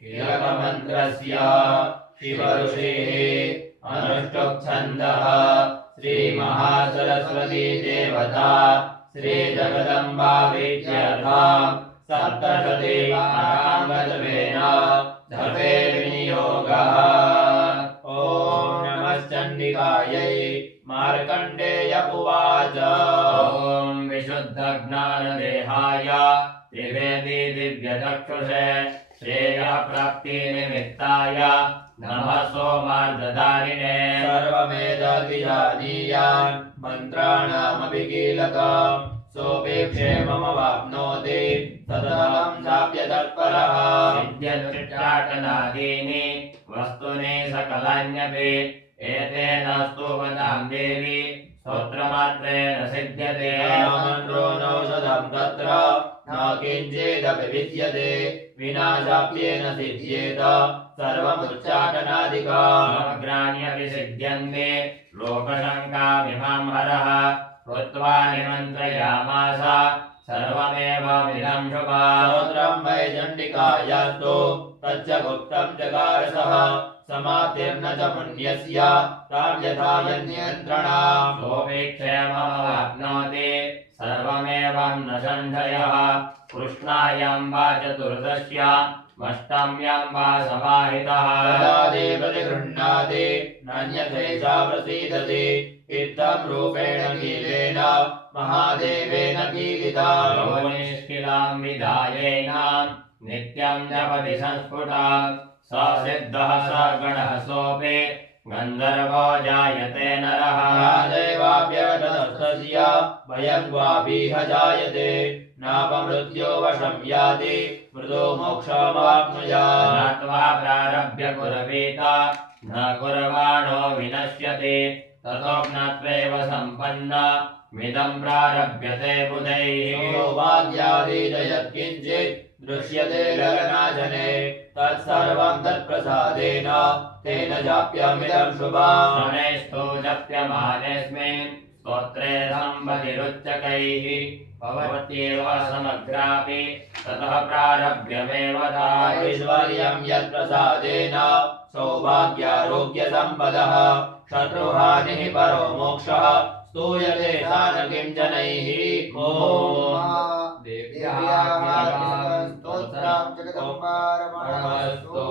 कीलकमन्त्रस्य शिवऋषेः अनुष्टुप्छन्दः श्रीमहासरस्वती देवता श्रीजगदम्बा विद्यार्था सप्तशतीवाङ्गद्वेन धर्मे विनियोगः। ॐ नमश्चण्डिकायै। मार्कण्डेय उवाच ॐ विशुद्धज्ञानदेहाय त्रिवेदी दिव्यचक्षुषे श्रेयःप्राप्तिनिमित्ताय नमः सोमार्धधारिणे सर्वमेतद्विजानीयान् मन्त्राणामपि कीलकम् सोऽभिक्षेममवाप्नोति सततं चाप्य तत्परः विद्यच्चाटनादीनि वस्तुनि सकलान्यपि एतेन स्तुवतां देवी स्तोत्रमात्रेण सिद्ध्यते मन्त्रोऽनौषधं तत्र न किञ्चिदपि विद्यते विना चाप्येन सिद्ध्येत सर्वमुच्चाटनादिकम् समग्राण्यपि सिद्ध्यन्ते लोकशङ्कामिमां हरः कृत्वा निमन्त्रयामास सर्वमेव मिदं शुभम् स्तोत्रं वै चण्डिकायास्तु तच्च गुप्तं जगारसः समाप्तिर्न च पुण्यस्य तां यथा यन्नियन्त्रणाम् सोऽभिक्षेममवाप्नोति सर्वमेवं न संशयः कृष्णायां वा चतुर्दश्यामष्टम्यां वा समाहितः ददाति प्रतिगृह्णाति नान्यथैषा प्रसीदति इत्थं रूपेण कीलेन महादेवेन कीलिता निष्किलां विधायेनां नित्यं जपति संस्फुटात् स सिद्धः स गणः सोऽपि गन्धर्वो जायते नरः देवाभ्यवतस्य भयं वापीह जायते नापमृत्यो वशं याति मृदो मोक्षमवाप्नुयात् नत्वा प्रारभ्य कुर्वीत न कुर्वाणो विनश्यति ततो ज्ञात्वैव सम्पन्न मिदं प्रारभ्यते बुधैः सौभाग्यादि यत्किञ्चित् दृश्यते गगनाजने तत्सर्वं तत्प्रसादेन तेन जाप्यमिदं शुभम् शनैस्तु जप्यमानेऽस्मिन् स्तोत्रे सम्पतिरुच्चकैः भवत्येव समग्रापि ततः प्रारभ्यमेव ऐश्वर्यं यत्प्रसादेन सौभाग्यारोग्यसम्पदः शत्रुहानिः परो मोक्षः स्तूयते सान किं जनैः ॐ देव्याः स्तोत्रं जगदम्बारमणस्तु।